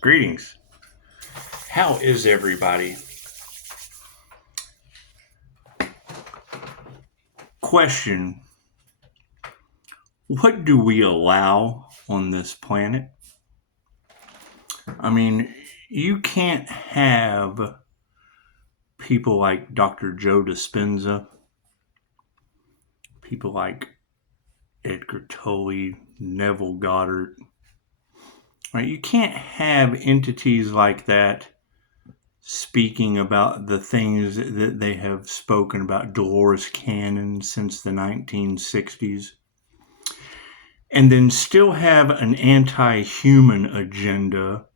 Greetings. How is everybody? Question. What do we allow on this planet? I mean, you can't have people like Dr. Joe Dispenza, people like Edgar Tolle, Neville Goddard. Right? You can't have entities like that speaking about the things that they have spoken about, Dolores Cannon, since the 1960s, and then still have an anti-human agenda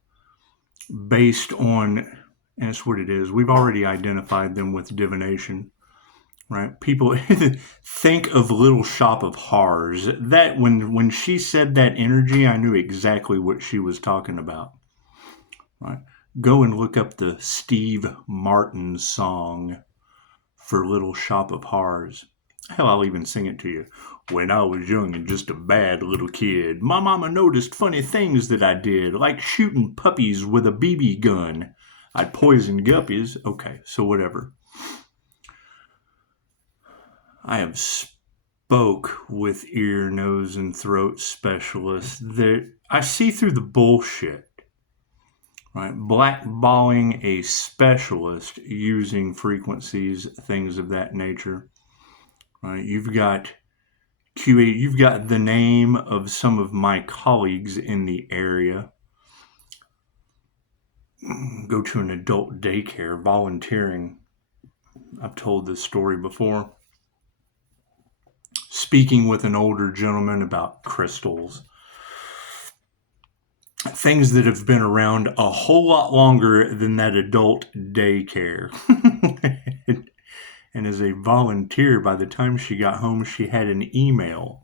based on, and it's what it is, we've already identified them with divination, right? People think of Little Shop of Horrors. That when she said that energy, I knew exactly what she was talking about, right? Go and look up the Steve Martin song for Little Shop of Horrors. Hell, I'll even sing it to you. When I was young and just a bad little kid, my mama noticed funny things that I did, like shooting puppies with a BB gun. I'd poison guppies. Okay, so whatever. I have spoke with ear, nose, and throat specialists that I see through the bullshit. Right, blackballing a specialist using frequencies, things of that nature. Right, you've got QA. You've got the name of some of my colleagues in the area. Go to an adult daycare, volunteering. I've told this story before. Speaking with an older gentleman about crystals. Things that have been around a whole lot longer than that adult daycare. And as a volunteer, by the time she got home, she had an email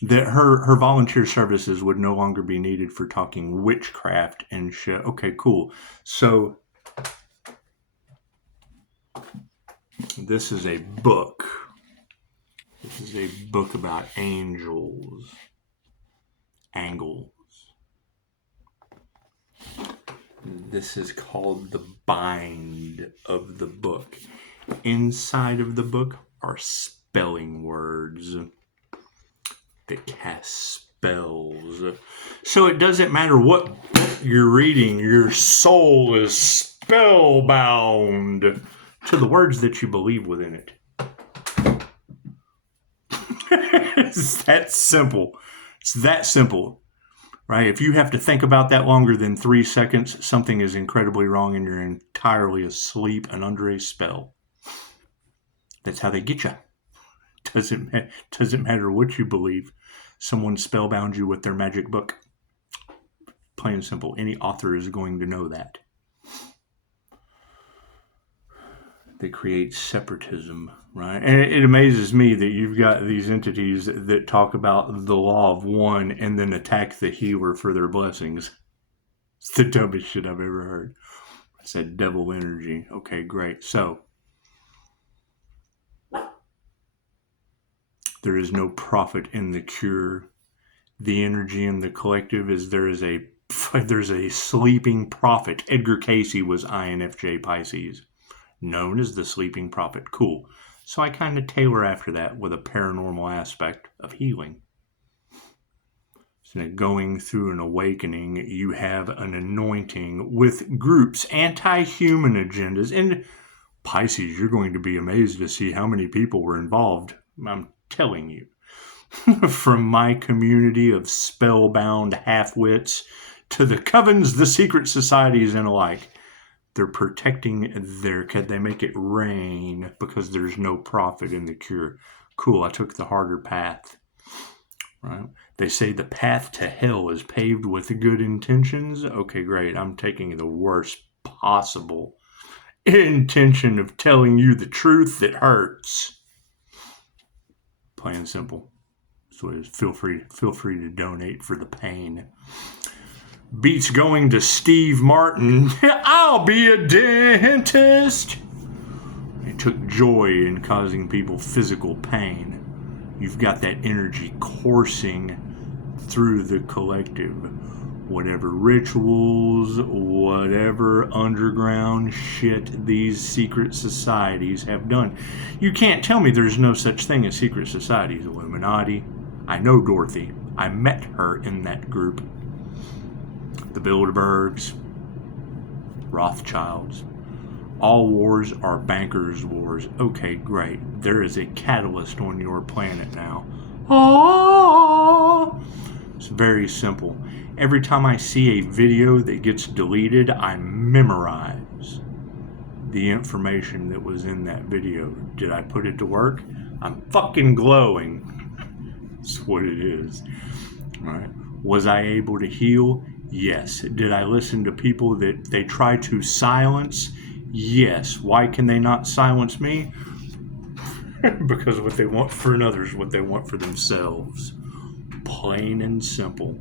that her volunteer services would no longer be needed for talking witchcraft and shit. Okay, cool. So this is a book. This is a book about angels. Angles. This is called the bind of the book. Inside of the book are spelling words that cast spells. So it doesn't matter what book you're reading, your soul is spellbound to the words that you believe within it. It's that simple. It's that simple. Right? If you have to think about that longer than 3 seconds, something is incredibly wrong and you're entirely asleep and under a spell. That's how they get you. Doesn't matter what you believe. Someone spellbound you with their magic book. Plain and simple. Any author is going to know that. They create separatism, right? And it amazes me that you've got these entities that talk about the law of one and then attack the healer for their blessings. It's the dumbest shit I've ever heard. It's that devil energy. Okay, great. So, there is no profit in the cure. The energy in the collective is there's a sleeping prophet. Edgar Cayce was INFJ Pisces. Known as the sleeping prophet. Cool. So I kind of tailor after that with a paranormal aspect of healing. So going through an awakening, you have an anointing with groups, anti-human agendas. And Pisces, you're going to be amazed to see how many people were involved. I'm telling you. From my community of spellbound half-wits to the covens, the secret societies, and alike. They're protecting they make it rain because there's no profit in the cure. Cool, I took the harder path. Right? They say the path to hell is paved with good intentions. Okay, great. I'm taking the worst possible intention of telling you the truth that hurts. Plain and simple. So feel free to donate for the pain. Beats going to Steve Martin. I'll be a dentist. He took joy in causing people physical pain. You've got that energy coursing through the collective. whatever rituals, whatever underground shit these secret societies have done. You can't tell me there's no such thing as secret societies. Illuminati. I know Dorothy. I met her in that group. The Bilderbergs, Rothschilds. All wars are bankers' wars. Okay, great. There is a catalyst on your planet now. Ah! It's very simple. Every time I see a video that gets deleted, I memorize the information that was in that video. Did I put it to work? I'm fucking glowing. That's what it is. All right. Was I able to heal? Yes. Did I listen to people that they try to silence? Yes. Why can they not silence me? Because what they want for others, what they want for themselves. Plain and simple.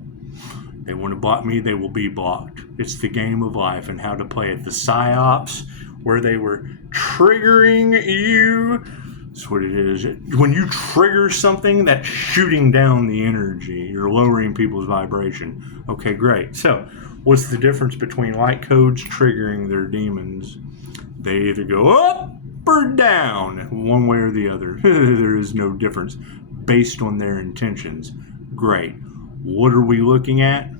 They want to block me, they will be blocked. It's the game of life and how to play it. The psyops, where they were triggering you. That's what it is. When you trigger something, that's shooting down the energy. You're lowering people's vibration. Okay, great. So, what's the difference between light codes triggering their demons? They either go up or down, one way or the other. There is no difference based on their intentions. Great. What are we looking at?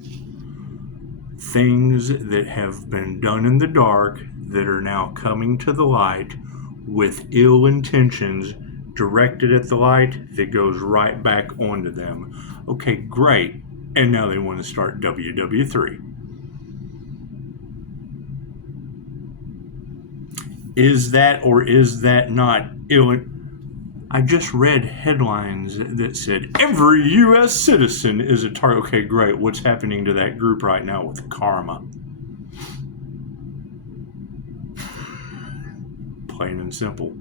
Things that have been done in the dark that are now coming to the light with ill intentions directed at the light that goes right back onto them. Okay, great. And now they want to start WW3. Is that or is that not ill? I just read headlines that said every U.S. citizen is a target. Okay, great. What's happening to that group right now with karma? Plain and simple.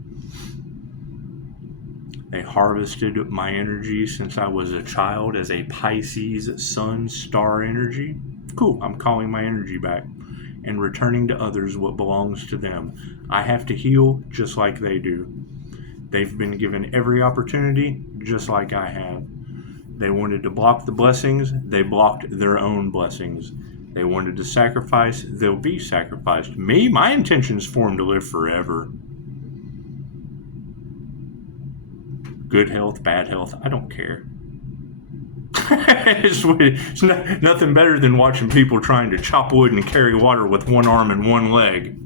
They harvested my energy since I was a child as a Pisces sun star energy. Cool. I'm calling my energy back and returning to others what belongs to them. I have to heal just like they do. They've been given every opportunity, just like I have. They wanted to block the blessings, they blocked their own blessings. They wanted to sacrifice, they'll be sacrificed. Me, my intention is for them to live forever. Good health, bad health, I don't care. It's nothing better than watching people trying to chop wood and carry water with one arm and one leg.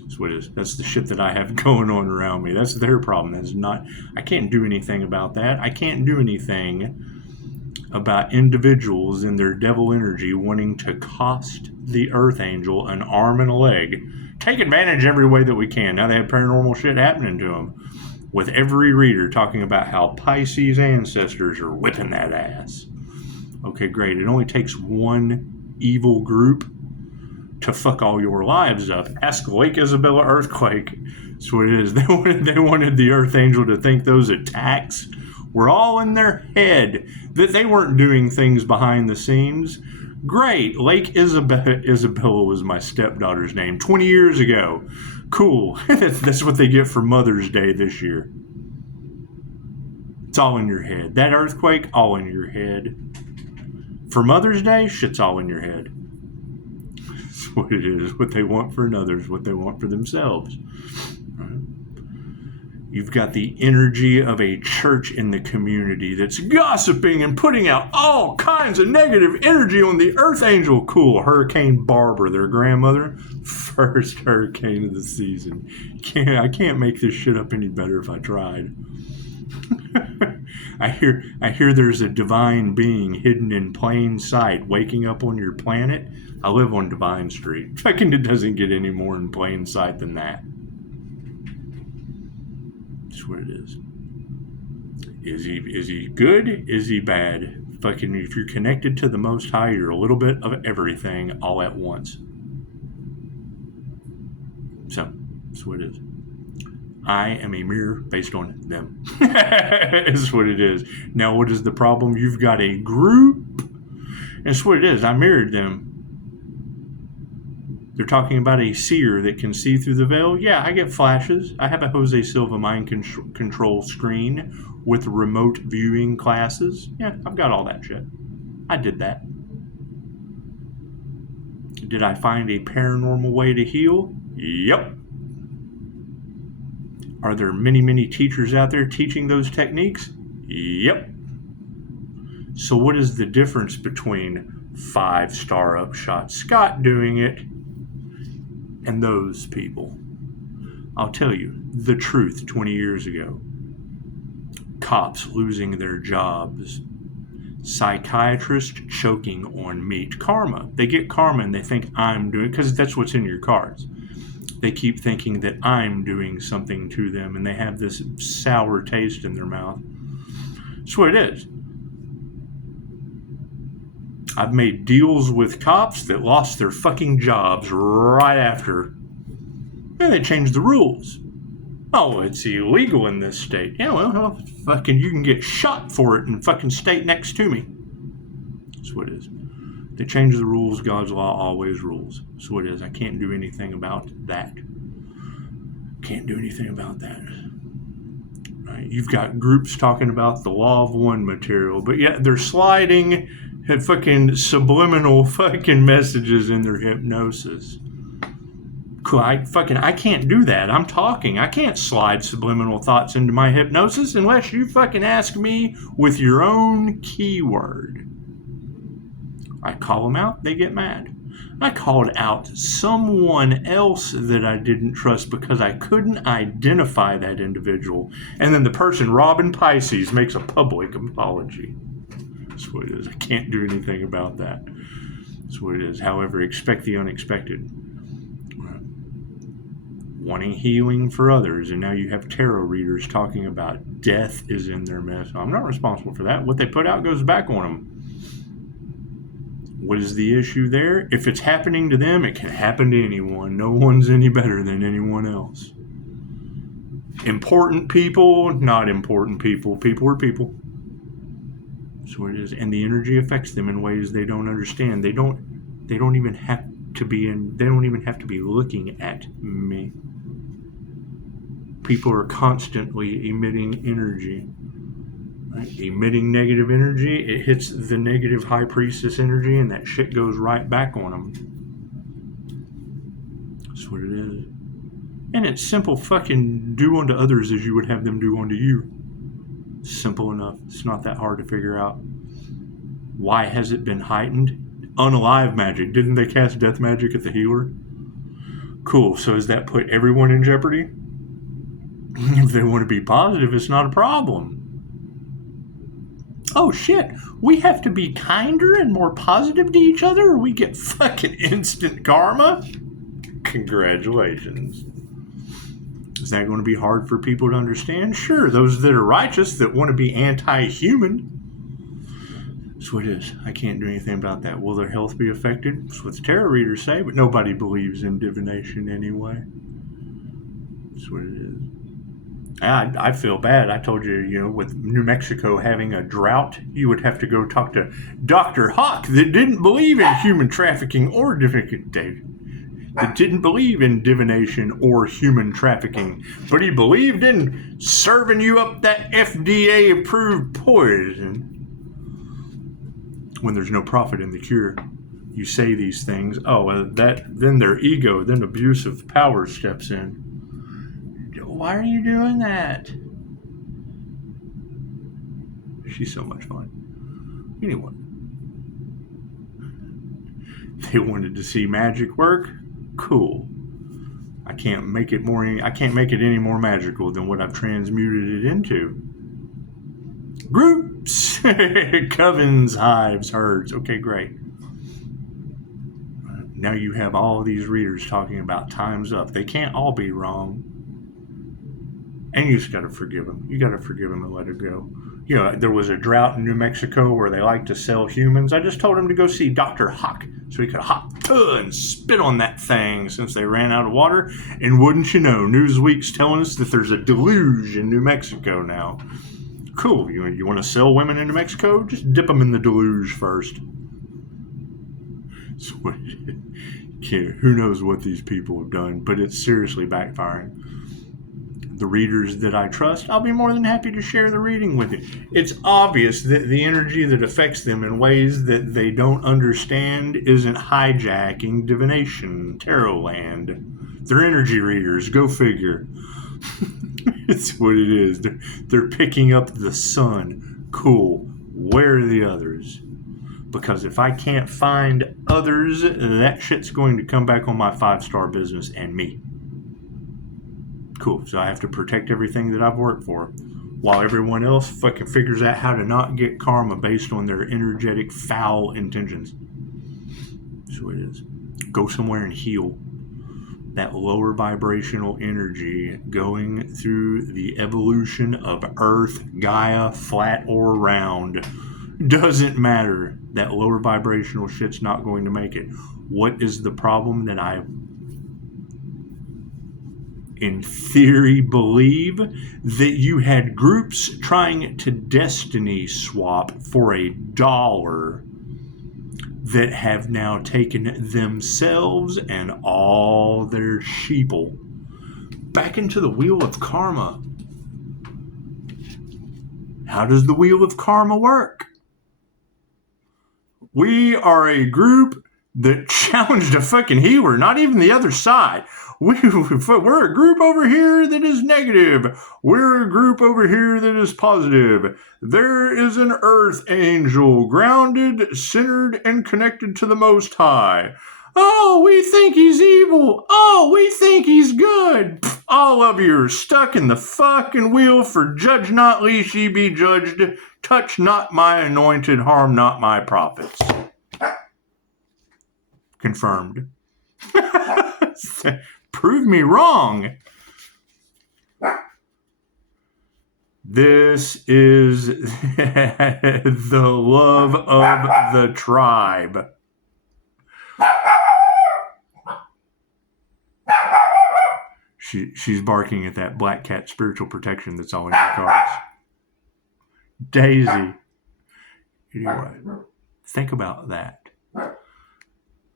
That's what it is. That's the shit that I have going on around me. That's their problem. That's not. I can't do anything about that. I can't do anything about individuals in their devil energy wanting to cost the Earth Angel an arm and a leg. Take advantage every way that we can. Now they have paranormal shit happening to them. With every reader talking about how Pisces ancestors are whipping that ass. Okay, great. It only takes one evil group to fuck all your lives up. Ask Lake Isabella earthquake. That's what it is. They wanted the Earth Angel to think those attacks were all in their head, that they weren't doing things behind the scenes. Great. Lake Isabella was my stepdaughter's name 20 years ago. Cool. That's what they get for Mother's Day this year. It's all in your head. That earthquake, all in your head. For Mother's Day, shit's all in your head. That's what it is. What they want for others, what they want for themselves. Right? You've got the energy of a church in the community that's gossiping and putting out all kinds of negative energy on the Earth Angel. Cool. Hurricane Barbara, their grandmother, first hurricane of the season. I can't make this shit up any better if I tried. I hear there's a divine being hidden in plain sight waking up on your planet. I live on Divine Street. Fucking it doesn't get any more in plain sight than that. That's what it is. Is he good? Is he bad? Fucking if you're connected to the Most High, you're a little bit of everything all at once. So, that's what it is. I am a mirror based on them. That's what it is. Now, what is the problem? You've got a group. That's what it is. I mirrored them. They're talking about a seer that can see through the veil. Yeah, I get flashes. I have a Jose Silva mind control screen with remote viewing classes. Yeah, I've got all that shit. I did that. Did I find a paranormal way to heal? Yep. Are there many, many teachers out there teaching those techniques? Yep. So what is the difference between 5-star Upshotscott doing it and those people? I'll tell you the truth. 20 years ago, cops losing their jobs, psychiatrists choking on meat. Karma. They get karma and they think I'm doing, because that's what's in your cards. They keep thinking that I'm doing something to them, and they have this sour taste in their mouth. That's what it is. I've made deals with cops that lost their fucking jobs right after. And they changed the rules. Oh, it's illegal in this state. Yeah, well, fucking, you can get shot for it in the fucking state next to me. That's what it is. They change the rules. God's law always rules. That's what it is. I can't do anything about that. Can't do anything about that. Right? You've got groups talking about the law of one material, but yet they're sliding fucking subliminal fucking messages in their hypnosis. Cool. I can't do that. I'm talking. I can't slide subliminal thoughts into my hypnosis unless you fucking ask me with your own keyword. I call them out, they get mad. I called out someone else that I didn't trust because I couldn't identify that individual. And then the person, Robin Pisces, makes a public apology. That's what it is. I can't do anything about that. That's what it is. However, expect the unexpected. Wanting healing for others, and now you have tarot readers talking about death is in their mess. I'm not responsible for that. What they put out goes back on them. What is the issue there? If it's happening to them, it can happen to anyone. No one's any better than anyone else. Important people, not important people. People are people. So it is, and the energy affects them in ways they don't understand. They don't even have to be looking at me. People are constantly emitting energy. Right? Emitting negative energy, it hits the negative high priestess energy, and that shit goes right back on them. That's what it is. And it's simple fucking do unto others as you would have them do unto you. Simple enough. It's not that hard to figure out. Why has it been heightened? Unalive magic. Didn't they cast death magic at the healer? Cool. So has that put everyone in jeopardy? If they want to be positive, it's not a problem. Oh shit, we have to be kinder and more positive to each other or we get fucking instant karma? Congratulations. Is that going to be hard for people to understand? Sure, those that are righteous, that want to be anti-human. That's what it is. I can't do anything about that. Will their health be affected? That's what the tarot readers say, but nobody believes in divination anyway. That's what it is. I feel bad. I told you, with New Mexico having a drought, you would have to go talk to Dr. Hawk that didn't believe in human trafficking or that didn't believe in divination or human trafficking, but he believed in serving you up that FDA-approved poison. When there's no profit in the cure, you say these things. Then their ego, then abusive power steps in. Why are you doing that? She's so much fun. Anyway, they wanted to see magic work. Cool. I can't make it any more magical than what I've transmuted it into. Groups, covens, hives, herds. Okay, great. Now you have all of these readers talking about time's up. They can't all be wrong. And you just got to forgive them. You got to forgive them and let it go. There was a drought in New Mexico where they like to sell humans. I just told him to go see Dr. Hawk so he could hop and spit on that thing since they ran out of water. And wouldn't you know, Newsweek's telling us that there's a deluge in New Mexico now. Cool. You want to sell women in New Mexico? Just dip them in the deluge first. Who knows what these people have done, but it's seriously backfiring. the readers that I trust, I'll be more than happy to share the reading with you. It's obvious that the energy that affects them in ways that they don't understand isn't hijacking divination, tarot land. They're energy readers, go figure. It's what it is. They're picking up the sun. Cool. Where are the others? Because if I can't find others, that shit's going to come back on my 5-star business and me. Cool. So I have to protect everything that I've worked for, while everyone else fucking figures out how to not get karma based on their energetic foul intentions. That's what it is. Go somewhere and heal. That lower vibrational energy going through the evolution of Earth, Gaia, flat or round. Doesn't matter. That lower vibrational shit's not going to make it. What is the problem that I, in theory, believe? That you had groups trying to destiny swap for $1 that have now taken themselves and all their sheeple back into the wheel of karma. How does the wheel of karma work? We are a group that challenged a fucking healer, not even the other side. We're a group over here that is negative. We're a group over here that is positive. There is an earth angel, grounded, centered, and connected to the Most High. Oh, we think he's evil. Oh, we think he's good. All of you are stuck in the fucking wheel for judge not lest ye be judged. Touch not my anointed, harm not my prophets. Confirmed. Prove me wrong. This is the love of the tribe. She's barking at that black cat spiritual protection that's all in your cards. Daisy. Anyway, think about that.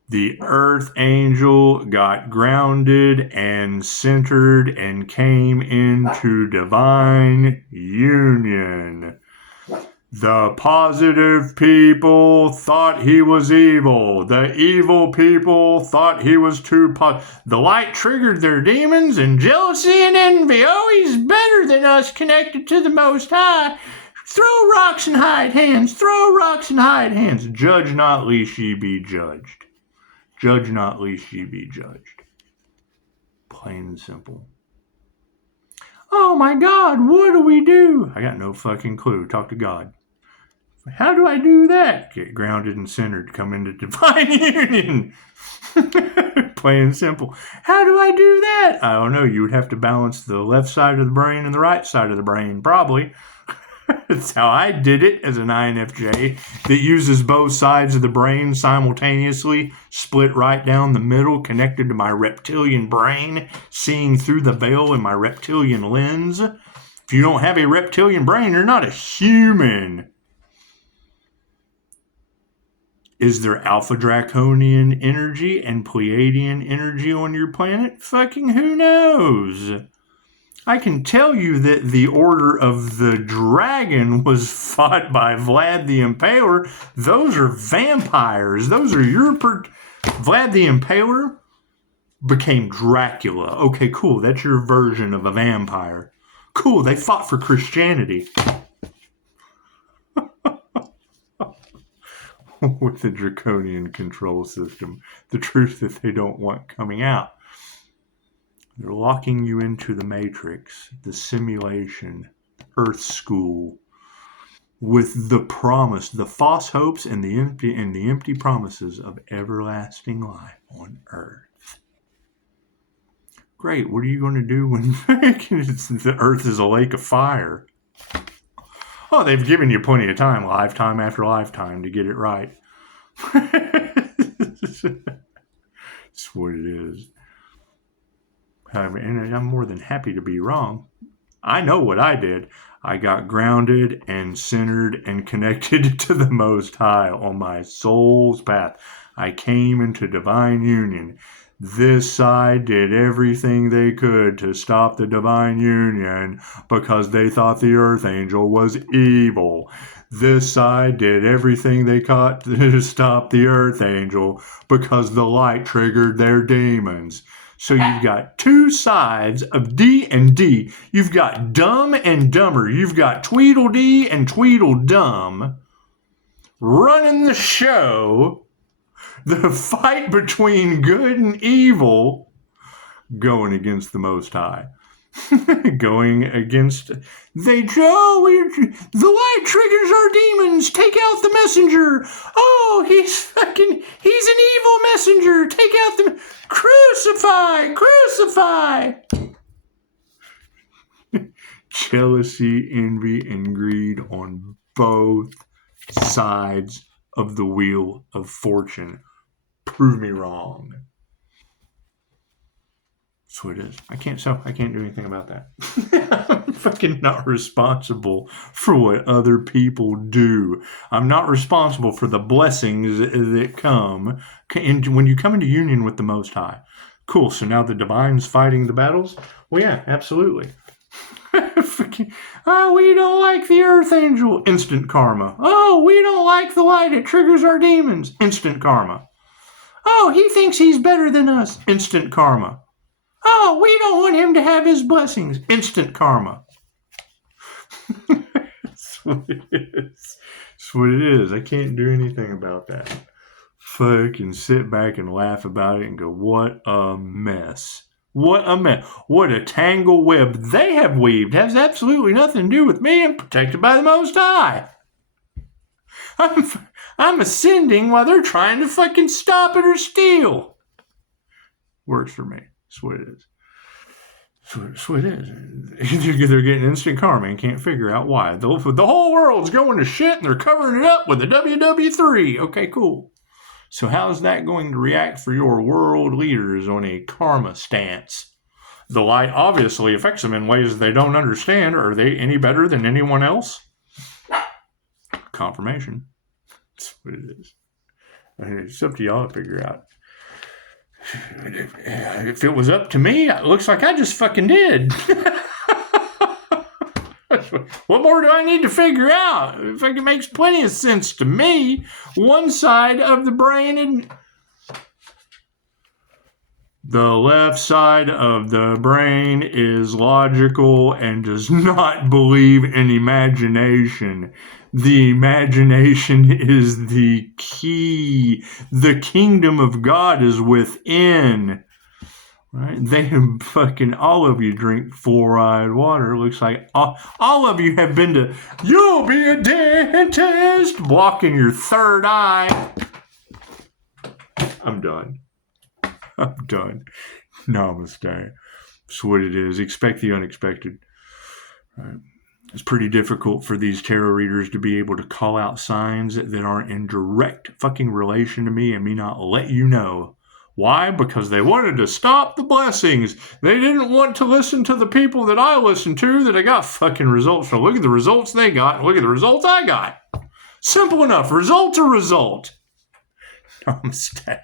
The earth angel got grounded and centered and came into divine union. The positive people thought he was evil. The evil people thought he was too positive. The light triggered their demons, and jealousy and envy. Oh, he's better than us, connected to the Most High. Throw rocks and hide hands. Throw rocks and hide hands. Judge not, lest ye be judged. Judge not, lest ye be judged. Plain and simple. Oh my God, what do we do? I got no fucking clue. Talk to God. How do I do that? Get grounded and centered. Come into divine union. Plain and simple. How do I do that? I don't know. You would have to balance the left side of the brain and the right side of the brain, probably. That's how I did it as an INFJ that uses both sides of the brain simultaneously, split right down the middle, connected to my reptilian brain, seeing through the veil in my reptilian lens. If you don't have a reptilian brain, you're not a human. Is there Alpha Draconian energy and Pleiadian energy on your planet? Fucking who knows? I can tell you that the Order of the Dragon was fought by Vlad the Impaler. Those are vampires. Those are Vlad the Impaler became Dracula. Okay, cool. That's your version of a vampire. Cool. They fought for Christianity. With the draconian control system. The truth that they don't want coming out. They're locking you into the matrix, the simulation, Earth School, with the promise, the false hopes and the empty promises of everlasting life on Earth. Great. What are you going to do when the Earth is a lake of fire? Oh, they've given you plenty of time, lifetime after lifetime, to get it right. That's what it is. And I'm more than happy to be wrong. I know what I did. I got grounded and centered and connected to the Most High on my soul's path. I came into divine union. This side did everything they could to stop the divine union because they thought the Earth Angel was evil. This side did everything they could to stop the Earth Angel because the light triggered their demons. So you've got two sides of D and D. You've got Dumb and Dumber. You've got Tweedledee and Tweedledum running the show. The fight between good and evil going against the Most High. Going against... the light triggers our demons. Take out the messenger. Oh, he's an evil messenger. Take out the... Crucify! Jealousy, envy, and greed on both sides of the wheel of fortune. Prove me wrong. That's what it is. I can't do anything about that. I'm fucking not responsible for what other people do. I'm not responsible for the blessings that come when you come into union with the Most High. Cool. So now the divine's fighting the battles? Well, yeah, absolutely. Oh, we don't like the Earth Angel. Instant karma. Oh, we don't like the light. It triggers our demons. Instant karma. Oh, he thinks he's better than us. Instant karma. Oh, we don't want him to have his blessings. Instant karma. That's what it is. That's what it is. I can't do anything about that. Fucking sit back and laugh about it and go, what a mess. What a mess. What a tangle web they have weaved. Has absolutely nothing to do with me. I'm protected by the Most High. I'm ascending while they're trying to fucking stop it or steal. Works for me. That's what it is. That's what it is. They're getting instant karma and can't figure out why. The whole world's going to shit and they're covering it up with the WW3. Okay, cool. So how's that going to react for your world leaders on a karma stance? The light obviously affects them in ways they don't understand. Are they any better than anyone else? Confirmation. That's what it is. It's up to y'all to figure out. If it was up to me, it looks like I just fucking did. What more do I need to figure out? It fucking makes plenty of sense to me. One side of the brain and the left side of the brain is logical and does not believe in imagination. The imagination is the key. The kingdom of God is within. Right? They fucking, all of you drink fluoride water. It looks like all of you have been to, you'll be a dentist, blocking your third eye. I'm done. Namaste. That's what it is. Expect the unexpected. Right? It's pretty difficult for these tarot readers to be able to call out signs that aren't in direct fucking relation to me and me not let you know. Why? Because they wanted to stop the blessings. They didn't want to listen to the people that I listened to that I got fucking results from. Look at the results they got and look at the results I got. Simple enough. Result to result. Namaste.